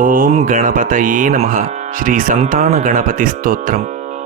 ఓం గణపతయే నమః. శ్రీ సంతాన గణపతి స్తోత్రం.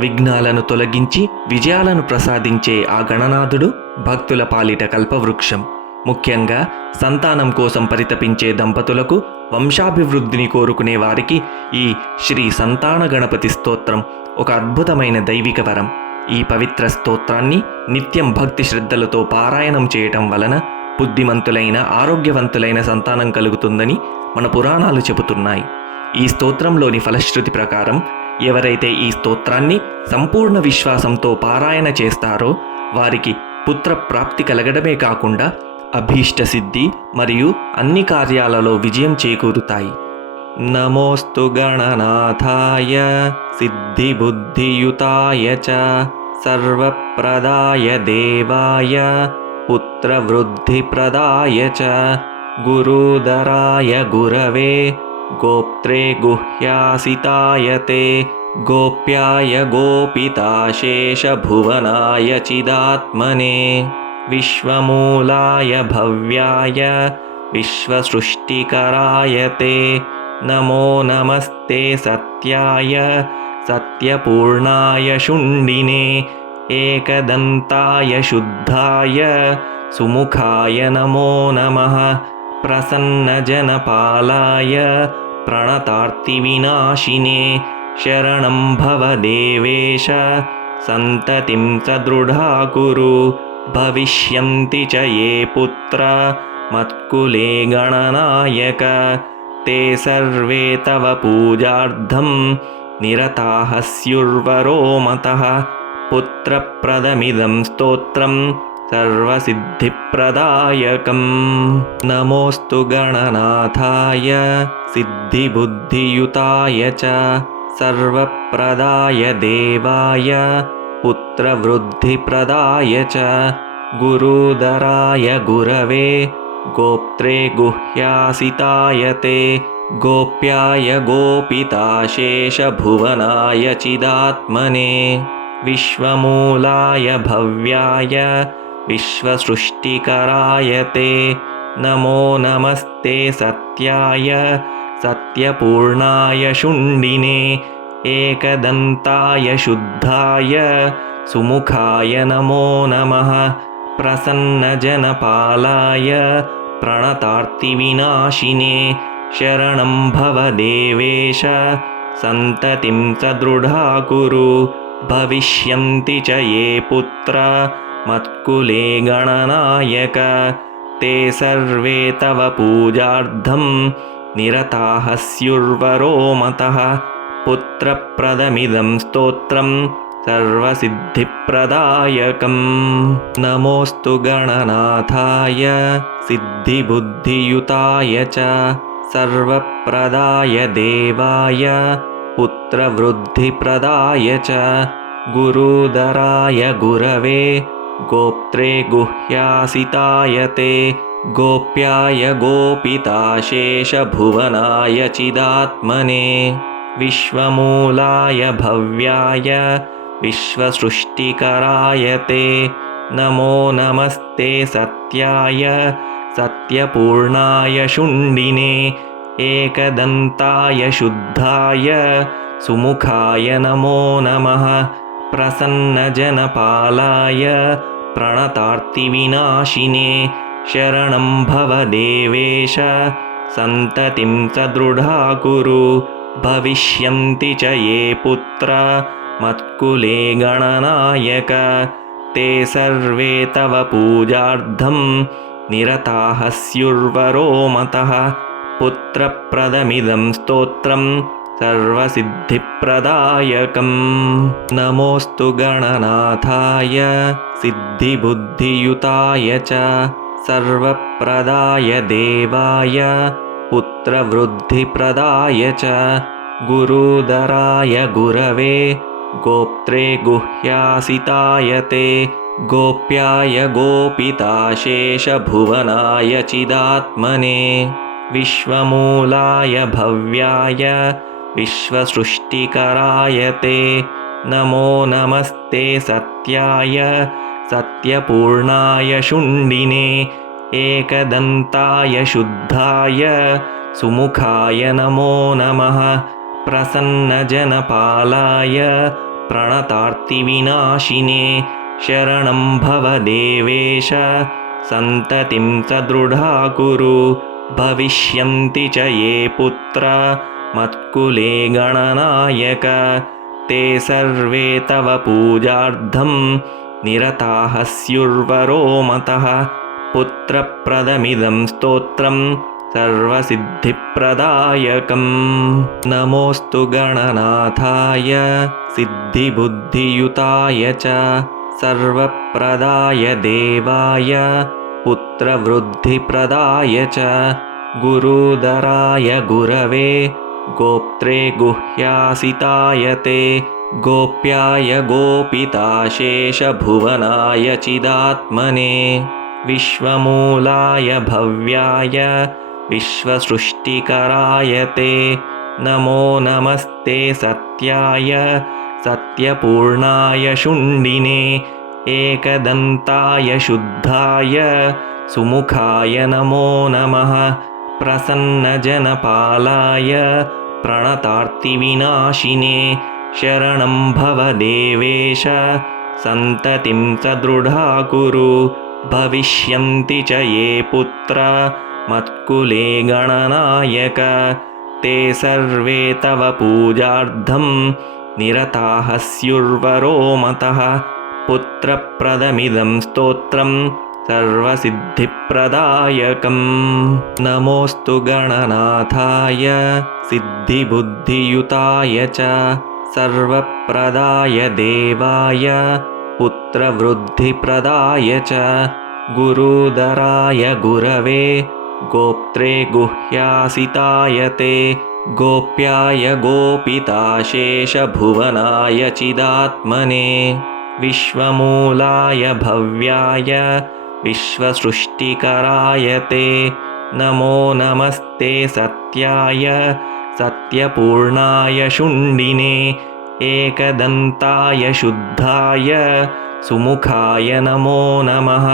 విఘ్నాలను తొలగించి విజయాలను ప్రసాదించే ఆ గణనాథుడు భక్తుల పాలిట కల్పవృక్షం. ముఖ్యంగా సంతానం కోసం పరితపించే దంపతులకు, వంశాభివృద్ధిని కోరుకునే వారికి ఈ శ్రీ సంతాన గణపతి స్తోత్రం ఒక అద్భుతమైన దైవిక వరం. ఈ పవిత్ర స్తోత్రాన్ని నిత్యం భక్తి శ్రద్ధలతో పారాయణం చేయటం వలన బుద్ధిమంతులైన, ఆరోగ్యవంతులైన సంతానం కలుగుతుందని మన పురాణాలు చెబుతున్నాయి. ఈ స్తోత్రంలోని ఫలశ్రుతి ప్రకారం ఎవరైతే ఈ స్తోత్రాన్ని సంపూర్ణ విశ్వాసంతో పారాయణ చేస్తారో వారికి పుత్ర ప్రాప్తి కలగడమే కాకుండా అభీష్ట సిద్ధి మరియు అన్ని కార్యాలలో విజయం చేకూరుతాయి. నమోస్తు గణనాథాయ సిద్ధిబుద్ధియుతాయ చ సర్వప్రదాయ దేవాయ పుత్రవృద్ధిప్రదాయ చ గురుదరాయ గురవే గోప్త్రే గుహ్యాసితాయ తే గోప్యాయ గోపితాశేషభువనాయ చిదాత్మనే విశ్వమూలాయ భవ్యాయ విశ్వసృష్టికరాయ తే నమో నమస్తే సత్యాయ సత్యపూర్ణాయ శుండినే ఏకదంతాయ శుద్ధాయ సుముఖాయ నమో నమః ప్రసన్నజనపాలాయ ప్రణతార్తివినాశినే శరణం భవ దేవేశ సంతతిం సదృఢా కురు భవిష్యంతి చ ఏ పుత్ర మత్కులే గణనాయక తే సర్వే తవ పూజార్థం నిరతాః స్యుర్వరో మతః పుత్రప్రదమిదం స్తోత్రం సర్వసిద్ధిప్రదాయకం. నమోస్తు గణనాథాయ సిద్ధిబుద్ధియుతాయ చ సర్వప్రదాయ దేవాయ పుత్రవృద్ధిప్రదాయ చ గురుదరాయ గురవే గోప్త్రే గుహ్యాసితాయ తే గోప్యాయ గోపితాశేషభువనాయ చిదాత్మనే విశ్వమూలాయ భవ్యాయ విశ్వసృష్టికరాయ తే నమో నమస్తే సత్యాయ సత్యపూర్ణాయ శుండినే ఏకదంతాయ శుద్ధాయ సుముఖాయ నమో నమః ప్రసన్నజనపాలాయ ప్రణతార్తివినాశినే శరణం భవ దేవేశ సంతతిం సదృఢా కురు భవిష్యంతి చ ఏ పుత్ర మత్కులే గణనాయక తే సర్వే తవ పూజార్థం నిరతాః స్యుర్వరో మతః పుత్రప్రదమిదం స్తోత్రం సర్వసిద్ధిప్రదాయకం. నమోస్తు గణనాథాయ సిద్ధిబుద్ధియుతాయ చ సర్వప్రదాయ దేవాయ పుత్రవృద్ధిప్రదాయ చ గురుదరాయ గురవే గోప్త్రే గుహ్యాసితాయ తే గోప్యాయ గోపితాశేషభువనాయ చిదాత్మనే విశ్వమూలాయ భవ్యాయ విశ్వసృష్టికరాయ తే నమో నమస్తే సత్యాయ సత్యపూర్ణాయ శుండినే ఏకదంతాయ శుద్ధాయ సుముఖాయ నమో నమః ప్రసన్నజనపాలాయ ప్రణతార్తివినాశినే శరణం భవ దేవేశ సంతతిం సదృఢా కురు భవిష్యంతి చ ఏ పుత్ర మత్కులే గణనాయక తే సర్వే తవ పూజార్థం నిరతాః స్యుర్వరో మతః పుత్రప్రదమిదం స్తోత్రం సర్వసిద్ధిప్రదాయకం. నమోస్తు గణనాథాయ సిద్ధిబుద్ధియుతాయ చ సర్వప్రదాయ దేవాయ పుత్రవృద్ధిప్రదాయ చ గురుదరాయ గురవే గోప్త్రే గుహ్యాసితాయ తే గోప్యాయ గోపితాశేషభువనాయ చిదాత్మనే విశ్వమూలాయ భవ్యాయ విశ్వసృష్టికరాయ తే నమో నమస్తే సత్యాయ సత్యపూర్ణాయ శుండినే ఏకదంతాయ శుద్ధాయ सुमुखाय नमो नमः प्रसन्नजनपालाय प्रणतार्तिविनाशिने शरणं भव देवेश सन्ततिं सदृढा कुरु भविष्यन्ति च ये पुत्र मत्कुले गणनायक ते सर्वे तव पूजार्थं निरताः स्युर्वरो मतः पुत्रप्रदमिदं स्तोत्रं सर्वसिद्धिप्रदायकम् नमोऽस्तु गणनाथाय सिद्धिबुद्धियुताय च सर्वप्रदाय देवाय पुत्रवृद्धिप्रदाय च गुरुदराय गुरवे गोप्त्रे गुह्यासिताय ते गोप्याय गोपिताशेषभुवनाय चिदात्मने विश्वमूलाय भव्याय विश्वसृष्टिकराय ते नमो नमस्ते सत्याय सत्यपूर्णाय शुण्डिने एकदन्ताय शुद्धाय सुमुखाय नमो नमः प्रसन्नजनपालाय प्रणतार्तिविनाशिने शरणं भव देवेश सन्ततिं सदृढा कुरु भविष्यन्ति च ये पुत्र मत्कुले गणनायक ते सर्वे तव पूजार्थं निरताः स्युर्वरो मतः पुत्रप्रदमिदं स्तोत्रं सर्वसिद्धिप्रदायकम् नमोऽस्तु गणनाथाय सिद्धिबुद्धियुताय च सर्वप्रदाय देवाय पुत्रवृद्धिप्रदाय च गुरुदराय गुरवे गोप्त्रे गुह्यासिताय ते गोप्याय गोपिताशेषभुवनाय चिदात्मने विश्वमूलाय भव्याय विश्वसृष्टिकराय ते नमो नमस्ते सत्याय सत्यपूर्णाय शुण्डिने एकदन्ताय शुद्धाय सुमुखाय नमो नमः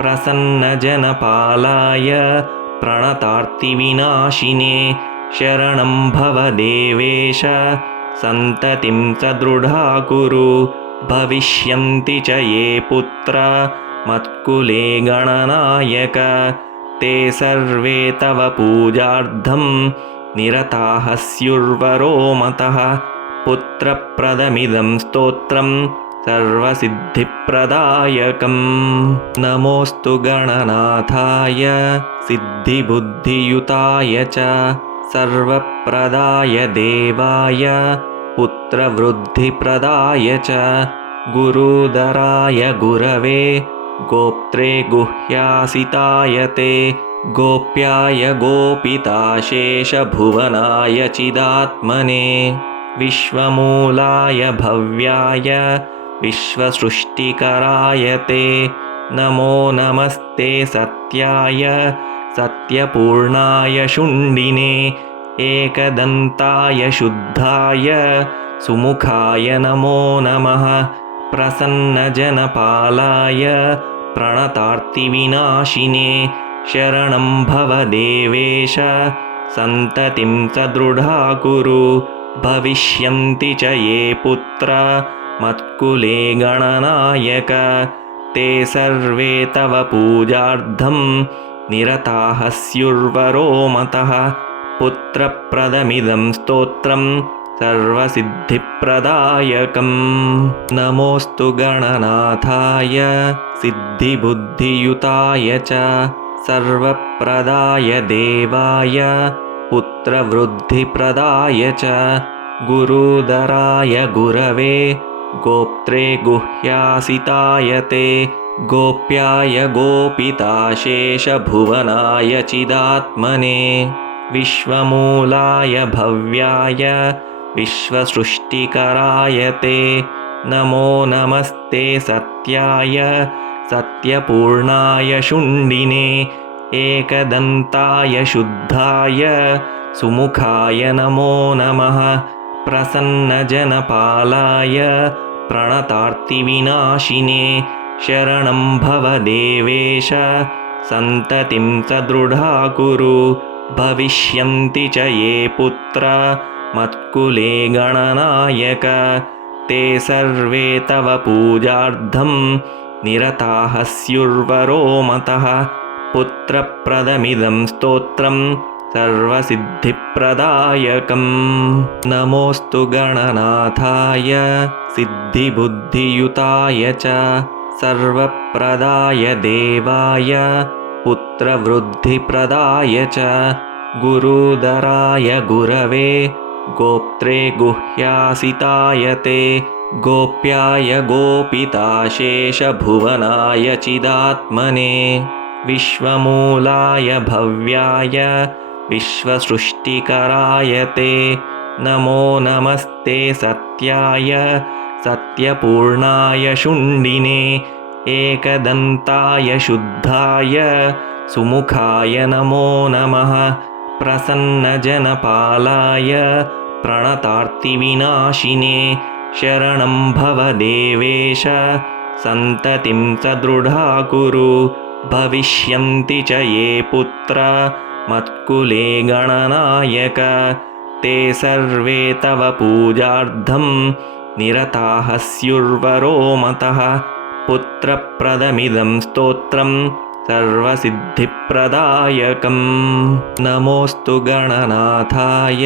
प्रसन्नजनपालाय प्रणतार्तिविनाशिने शरणं भव देवेश सन्ततिं सदृढा कुरु भविष्यन्ति च ये पुत्र मत्कुले गणनायक ते सर्वे तव पूजार्थं निरताः स्युर्वरो मतः पुत्रप्रदमिदं स्तोत्रं सर्वसिद्धिप्रदायकम् नमोऽस्तु गणनाथाय सिद्धिबुद्धियुताय च सर्वप्रदाय देवाय पुत्रवृद्धिप्रदाय च गुरुदराय गुरवे गोप्त्रे गुह्यासिताय ते गोप्याय गोपिताशेषभुवनाय चिदात्मने विश्वमूलाय भव्याय विश्वसृष्टिकराय ते नमो नमस्ते सत्याय सत्यपूर्णाय शुण्डिने एकदन्ताय शुद्धाय सुमुखाय नमो नमः प्रसन्नजनपालाय प्रणतार्तिविनाशिने शरणं भव देवेश सन्ततिं सदृढा कुरु भविष्यन्ति च ये पुत्र मत्कुले गणनायक ते सर्वे तव पूजार्थं निरताः स्युर्वरो मतः पुत्रप्रदमिदं स्तोत्रं सर्वसिद्धिप्रदायकम् नमोऽस्तु गणनाथाय सिद्धिबुद्धियुताय च सर्वप्रदाय देवाय पुत्रवृद्धिप्रदाय च गुरुदराय गुरवे गोप्त्रे गुह्यासिताय ते गोप्याय गोपिताशेषभुवनाय चिदात्मने विश्वमूलाय भव्याय विश्वसृष्टिकराय ते नमो नमस्ते सत्याय सत्यपूर्णाय शुण्डिने एकदन्ताय शुद्धाय सुमुखाय नमो नमः प्रसन्नजनपालाय प्रणतार्तिविनाशिने शरणं भव देवेश सन्ततिं सदृढा कुरु भविष्यन्ति च ये पुत्र मत्कुले गणनायक ते सर्वे तव पूजार्थं निरताः स्युर्वरो मतः पुत्रप्रदमिदं स्तोत्रं सर्वसिद्धिप्रदायकम् नमोऽस्तु गणनाथाय सिद्धिबुद्धियुताय च सर्वप्रदाय देवाय पुत्रवृद्धिप्रदाय च गुरुदराय गुरवे गोप्त्रे गुह्यासिताय ते गोप्याय गोपिताशेषभुवनाय चिदात्मने विश्वमूलाय भव्याय विश्वसृष्टिकराय ते नमो नमस्ते सत्याय सत्यपूर्णाय शुण्डिने एकदन्ताय शुद्धाय सुमुखाय नमो नमः प्रसन्नजनपालाय प्रणतार्तिविनाशिने शरणं भव देवेश सन्ततिं सदृढा कुरु भविष्यन्ति च ये पुत्र मत्कुले गणनायक ते सर्वे तव पूजार्थं निरताः स्युर्वरो मतः पुत्रप्रदमिदं स्तोत्रं सर्वसिद्धिप्रदायकम् नमोऽस्तु गणनाथाय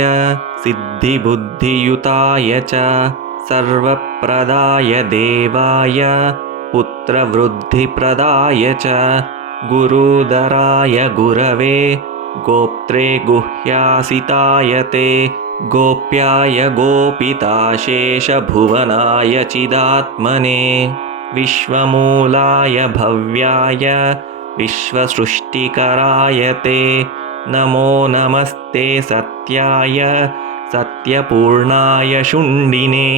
सिद्धिबुद्धियुताय च सर्वप्रदाय देवाय पुत्रवृद्धिप्रदाय च गुरुदराय गुरवे गोप्त्रे गुह्यासिताय ते गोप्याय गोपिताशेषभुवनाय चिदात्मने विश्वमूलाय भव्याय विश्वसृष्टिकराय ते नमो नमस्ते सत्याय सत्यपूर्णाय शुण्डिने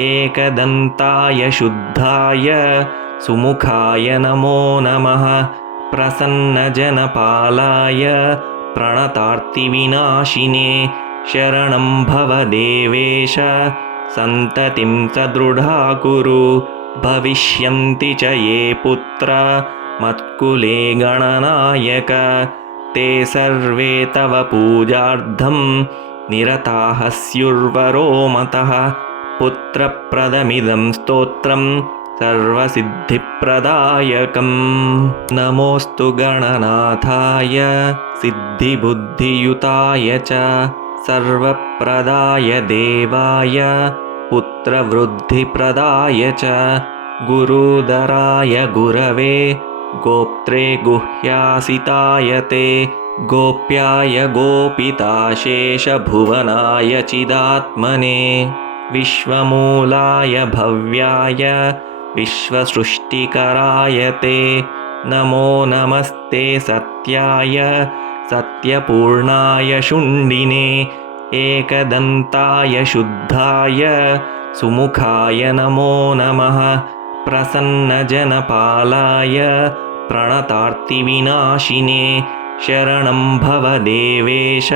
एकदन्ताय शुद्धाय सुमुखाय नमो नमः प्रसन्नजनपालाय प्रणतार्तिविनाशिने शरणं भव देवेश सन्ततिं सदृढा कुरु भविष्यन्ति च ये पुत्र मत्कुले गणनायक ते सर्वे तव पूजार्थं निरताः स्युर्वरो मतः पुत्रप्रदमिदं स्तोत्रं सर्वसिद्धिप्रदायकम् नमोऽस्तु गणनाथाय सिद्धिबुद्धियुताय च सर्वप्रदाय देवाय पुत्रवृद्धिप्रदाय च गुरुदराय गुरवे गोप्त्रे गुह्यासिताय ते गोप्याय गोपिताशेषभुवनाय चिदात्मने विश्वमूलाय भव्याय विश्वसृष्टिकराय ते नमो नमस्ते सत्याय सत्यपूर्णाय शुण्डिने एकदन्ताय शुद्धाय सुमुखाय नमो नमः प्रसन्नजनपालाय प्रणतार्तिविनाशिने शरणं भव देवेश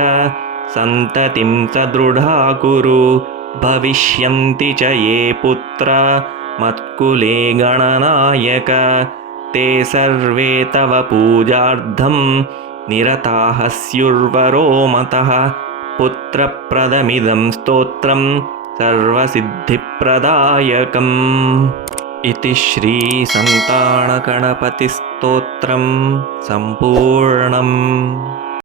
सन्ततिं सदृढा कुरु भविष्यन्ति च ये पुत्र मत्कुले गणनायक ते सर्वे तव पूजार्थं निरताः स्युर्वरो मतः पुत्रप्रदमिदं स्तोत्रं सर्वसिद्धिप्रदायकम् इति श्रीसन्तानगणपतिस्तोत्रं सम्पूर्णम्।